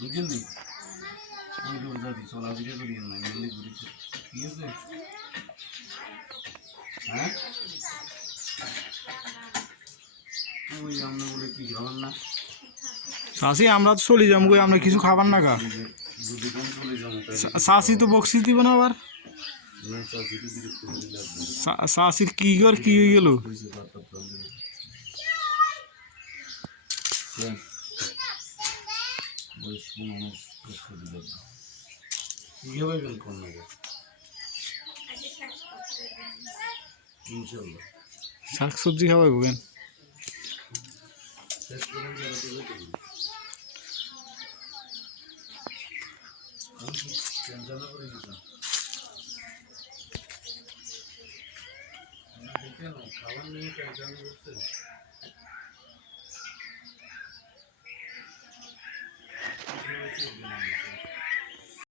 বুঝলি ওই দূর যাবি চলাফেরা করি না এমনি ঘুরি ঠিক আছে হ্যাঁ ওই আমরা বলে কি খাবার না চাষি আমরা তো চলে যাবো আমরা কিছু খাবার না গা যদি কোন চলে যাবো চাষি তো বকশি দিব না আবার না চাষি তো বিরক্ত করে লাগবে চাষির কি কর কি হয়ে গেল বয়স্ক মানুষ কষ্ট দিল কীভাবে বের কর নেবে ইনশাল্লাহ শাক সবজি খাওয়াই ভোগেন শেষ করেন যারা তো যেতে হবে টেনশন না করে দিতাম কেন খাবার নিয়ে টেনশন করছে